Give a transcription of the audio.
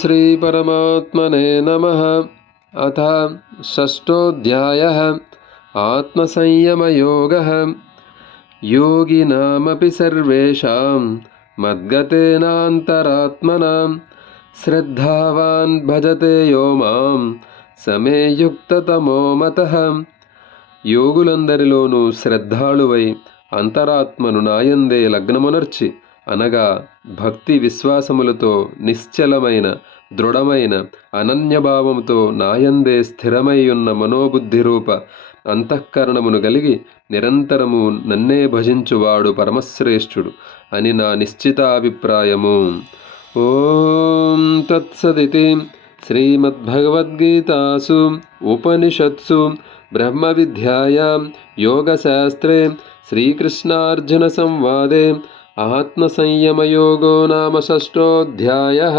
श्रीपरमात्मने नमः। अथ षष्ठोऽध्यायः आत्मसंयमयोगः। योगिनामपि सर्वेषां मद्गतेनान्तरात्मना श्रद्धावान् भजते यो मां समे युक्ततमो मतः। యోగులందరిలోనూ శ్రద్ధాళువై అంతరాత్మను నాయందే లగ్నమునర్చి అనగా భక్తి విశ్వాసములతో నిశ్చలమైన దృఢమైన అనన్యభావముతో నాయందే స్థిరమైయున్న మనోబుద్ధిరూప అంతఃకరణమును కలిగి నిరంతరము నన్నే భజించువాడు పరమశ్రేష్ఠుడు అని నా నిశ్చితాభిప్రాయము. ఓం తత్సదితి శ్రీమద్భగవద్గీతాసు ఉపనిషత్సు బ్రహ్మ విద్యాయాం యోగశాస్త్రే శ్రీకృష్ణార్జున సంవాదే ఆత్మసంయమయోగో నామ షష్ఠోऽధ్యాయः.